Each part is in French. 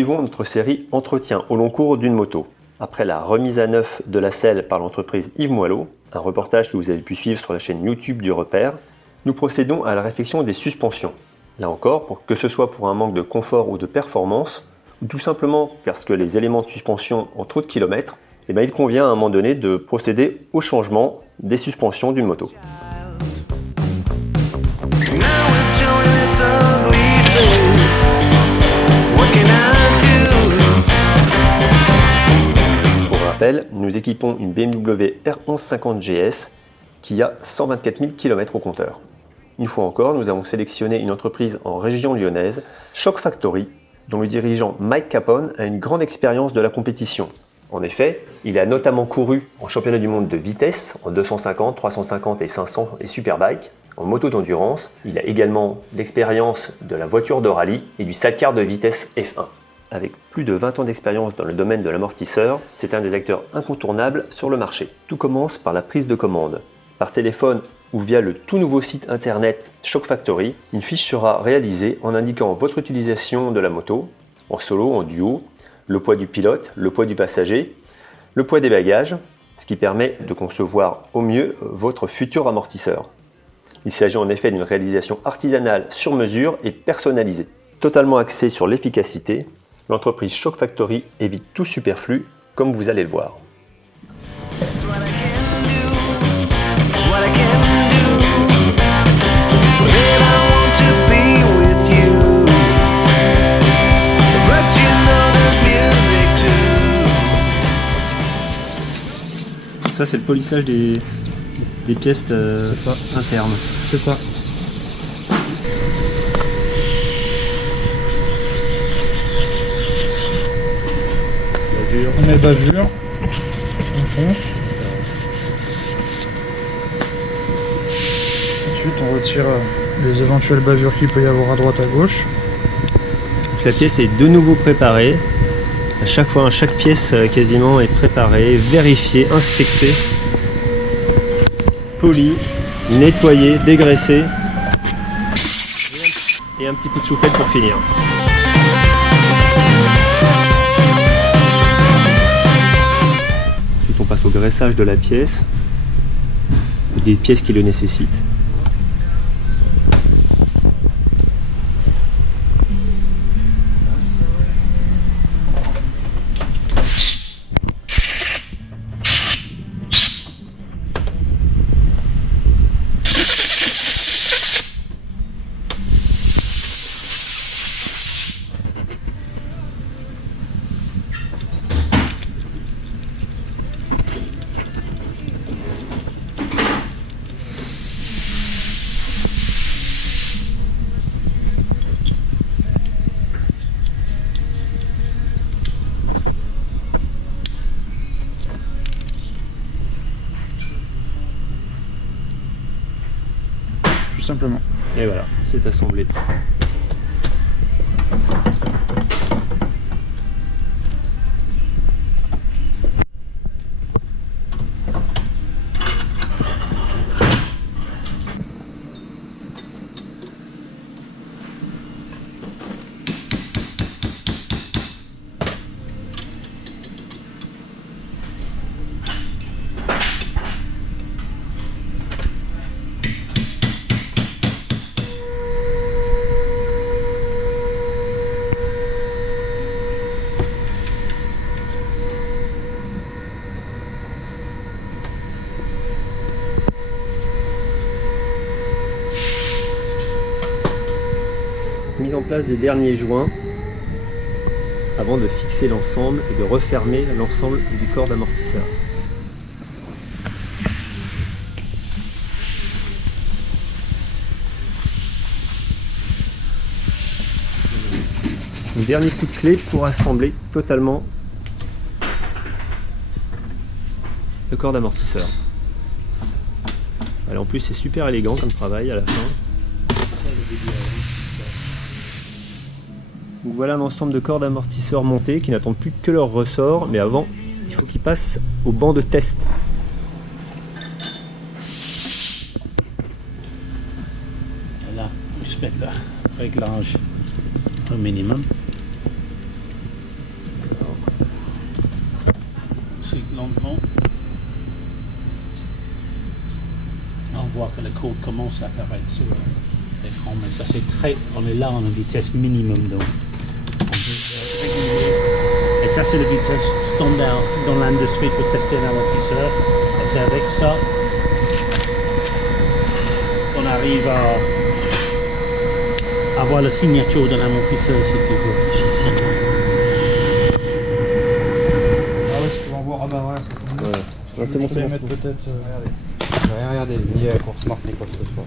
poursuivons notre série Entretien au long cours d'une moto. Après la remise à neuf de la selle par l'entreprise Yves Moilot, un reportage que vous avez pu suivre sur la chaîne YouTube du Repère, nous procédons à la réfection des suspensions. Là encore, que ce soit pour un manque de confort ou de performance, ou tout simplement parce que les éléments de suspension ont trop de kilomètres, il convient à un moment donné de procéder au changement des suspensions d'une moto. Pour rappel, nous équipons une BMW R1150 GS qui a 124 000 km au compteur. Une fois encore, nous avons sélectionné une entreprise en région lyonnaise, Shock Factory, dont le dirigeant Mike Capone a une grande expérience de la compétition. En effet, il a notamment couru en championnat du monde de vitesse, en 250, 350 et 500 et Superbike, en moto d'endurance. Il a également l'expérience de la voiture de rallye et du sidecar de vitesse F1. Avec plus de 20 ans d'expérience dans le domaine de l'amortisseur, c'est un des acteurs incontournables sur le marché. Tout commence par la prise de commande. Par téléphone ou via le tout nouveau site internet Shock Factory, une fiche sera réalisée en indiquant votre utilisation de la moto, en solo, en duo, le poids du pilote, le poids du passager, le poids des bagages, ce qui permet de concevoir au mieux votre futur amortisseur. Il s'agit en effet d'une réalisation artisanale sur mesure et personnalisée. Totalement axée sur l'efficacité, l'entreprise Shock Factory évite tout superflu, comme vous allez le voir. Ça c'est le polissage des pièces internes. C'est ça. On met bavure, on ponce. Ensuite on retire les éventuelles bavures qu'il peut y avoir à droite à gauche. Donc, la pièce est de nouveau préparée. À chaque fois, chaque pièce quasiment est préparée, vérifiée, inspectée, polie, nettoyée, dégraissée et un petit coup de soufflette pour finir. Ensuite on passe au graissage de la pièce, des pièces qui le nécessitent. Tout simplement. Et voilà, c'est assemblé. Mise en place des derniers joints avant de fixer l'ensemble et de refermer l'ensemble du corps d'amortisseur. Un dernier coup de clé pour assembler totalement le corps d'amortisseur. En plus c'est super élégant comme travail à la fin. Donc voilà un ensemble de corps d'amortisseurs montés qui n'attendent plus que leur ressort, mais avant il faut qu'ils passent au banc de test. Voilà, on se met là, réglage au minimum. simplement. On voit que le code commence à apparaître sur l'écran, mais ça c'est très. On est là en vitesse minimum donc. Et ça c'est la vitesse standard dans l'industrie pour tester un amortisseur. Et c'est avec ça qu'on arrive à avoir la signature de l'amortisseur si tu veux. Ici. Ah ouais, tu peux en voir. Ah bah ouais, c'est bon. Ouais, c'est bon, Je c'est vais bon. mettre peut-être. Regardez. Regardez, ni course marque ni quoi que ce soit.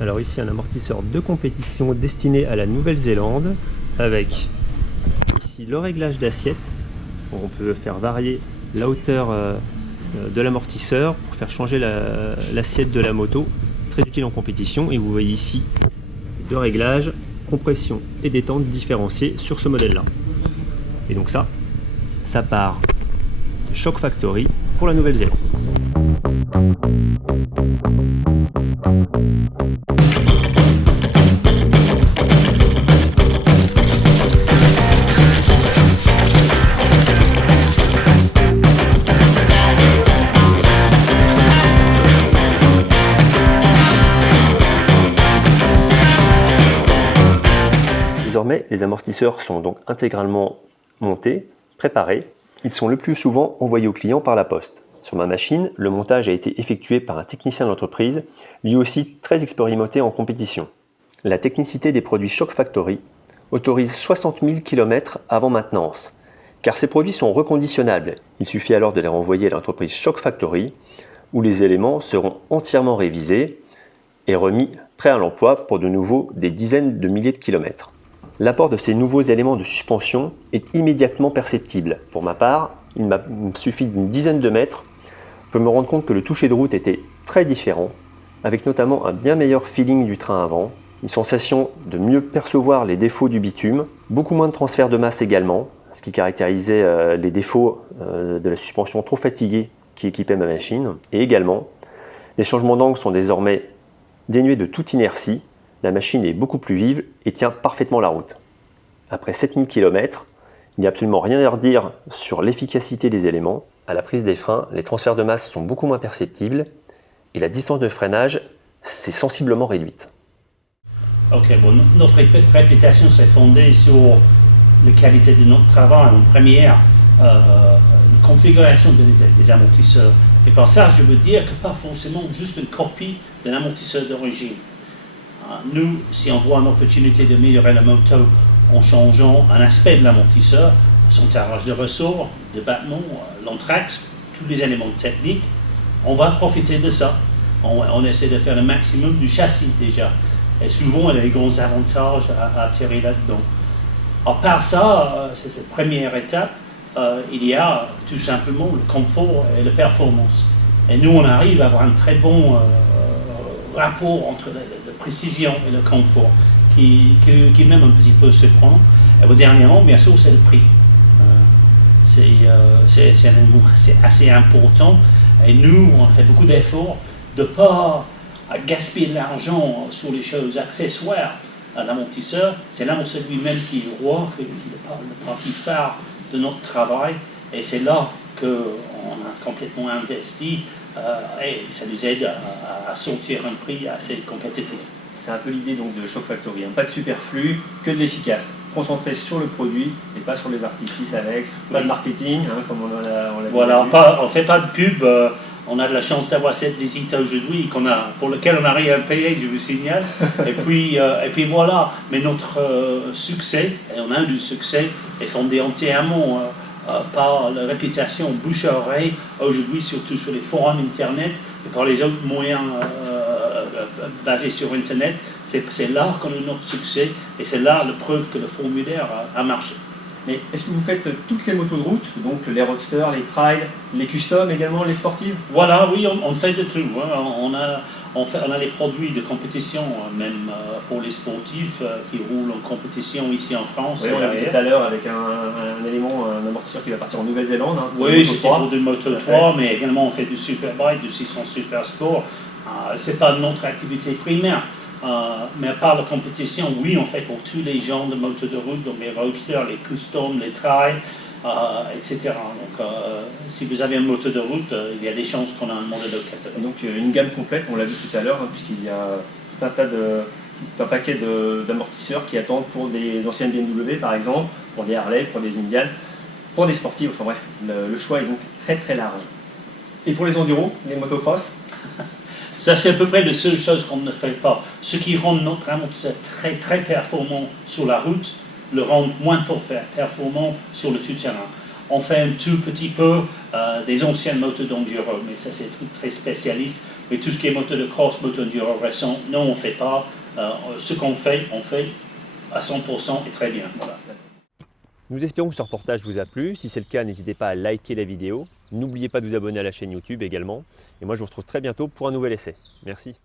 Alors ici un amortisseur de compétition destiné à la Nouvelle-Zélande avec ici le réglage d'assiette. On peut faire varier la hauteur de l'amortisseur pour faire changer l'assiette de la moto. Très utile en compétition et vous voyez ici deux réglages, compression et détente différenciés sur ce modèle là. Et donc ça part de Shock Factory pour la Nouvelle-Zélande. Désormais, les amortisseurs sont donc intégralement montés, préparés. Ils sont le plus souvent envoyés au client par la poste. Sur ma machine, le montage a été effectué par un technicien d'entreprise, lui aussi très expérimenté en compétition. La technicité des produits Shock Factory autorise 60 000 km avant maintenance, car ces produits sont reconditionnables. Il suffit alors de les renvoyer à l'entreprise Shock Factory, où les éléments seront entièrement révisés et remis prêts à l'emploi pour de nouveau des dizaines de milliers de kilomètres. L'apport de ces nouveaux éléments de suspension est immédiatement perceptible. Pour ma part, il m'a suffi d'une dizaine de mètres pour me rendre compte que le toucher de route était très différent, avec notamment un bien meilleur feeling du train avant, une sensation de mieux percevoir les défauts du bitume, beaucoup moins de transfert de masse également, ce qui caractérisait les défauts de la suspension trop fatiguée qui équipait ma machine, et également, les changements d'angle sont désormais dénués de toute inertie. La machine est beaucoup plus vive et tient parfaitement la route. Après 7000 km, il n'y a absolument rien à redire sur l'efficacité des éléments. À la prise des freins, les transferts de masse sont beaucoup moins perceptibles et la distance de freinage s'est sensiblement réduite. Ok, bon, notre réputation s'est fondée sur la qualité de notre travail. En première, configuration des amortisseurs. Et par ça, je veux dire que pas forcément juste une copie d'un amortisseur d'origine. Nous, si on voit une opportunité d'améliorer la moto en changeant un aspect de l'amortisseur, son tirage de ressort, de battement, l'anthrax, tous les éléments techniques, on va profiter de ça. On essaie de faire le maximum du châssis déjà. Et souvent, il y a des grands avantages à tirer là-dedans. À part ça, c'est cette première étape, il y a tout simplement le confort et la performance. Et nous, on arrive à avoir un très bon rapport entre la précision et le confort, qui même un petit peu se prend. Et dernièrement, bien sûr, c'est le prix. C'est assez important. Et nous, on fait beaucoup d'efforts de ne pas gaspiller de l'argent sur les choses accessoires à l'amortisseur. C'est l'amortisseur lui-même qui est le roi, qui est le parti phare de notre travail. Et c'est là qu'on a complètement investi et ça nous aide à sortir un prix assez compétitif. C'est un peu l'idée donc de Shock Factory, pas de superflu, que de l'efficace. Concentré sur le produit et pas sur les artifices annexes, pas de marketing, comme on l'a voilà, on ne fait pas de pub. On a de la chance d'avoir cette visite aujourd'hui pour laquelle on n'a rien payé, je vous signale. et puis voilà, mais notre succès, et on a eu du succès, est fondé entièrement par la réputation bouche à oreille, aujourd'hui surtout sur les forums Internet et par les autres moyens basés sur Internet. C'est là qu'on a notre succès et c'est là la preuve que le formulaire a marché. Mais est-ce que vous faites toutes les motos de route, donc les roadsters, les trails, les customs également, les sportives? Voilà, oui, on fait de tout. Hein. On a les produits de compétition, même pour les sportifs qui roulent en compétition ici en France. Oui, on l'a vu tout à l'heure avec un élément, un amortisseur qui va partir en Nouvelle-Zélande. Hein, oui, c'était pour du Moto 3, mais également on fait du Superbike, du 600 Super Sport. C'est pas notre activité primaire. Mais à part la compétition, oui, on fait pour tous les genres de motos de route, donc les roadsters, les customs, les trails, etc. Donc, si vous avez une moto de route, il y a des chances qu'on a un modèle de catalogue. Donc, une gamme complète, on l'a vu tout à l'heure, hein, puisqu'il y a tout un paquet d'amortisseurs qui attendent pour des anciennes BMW, par exemple, pour des Harley, pour des Indian, pour des sportifs. Enfin bref, le choix est donc très très large. Et pour les enduros, les motocross? Ça, c'est à peu près la seule chose qu'on ne fait pas. Ce qui rend notre amortisseur très très performant sur la route, le rend moins performant sur le tout-terrain. On fait un tout petit peu des anciennes motos d'enduro, mais ça c'est très spécialiste. Mais tout ce qui est moto de cross, moto enduro récent, non, on ne fait pas. Ce qu'on fait, on fait à 100% et très bien. Voilà. Nous espérons que ce reportage vous a plu. Si c'est le cas, n'hésitez pas à liker la vidéo. N'oubliez pas de vous abonner à la chaîne YouTube également. Et moi, je vous retrouve très bientôt pour un nouvel essai. Merci.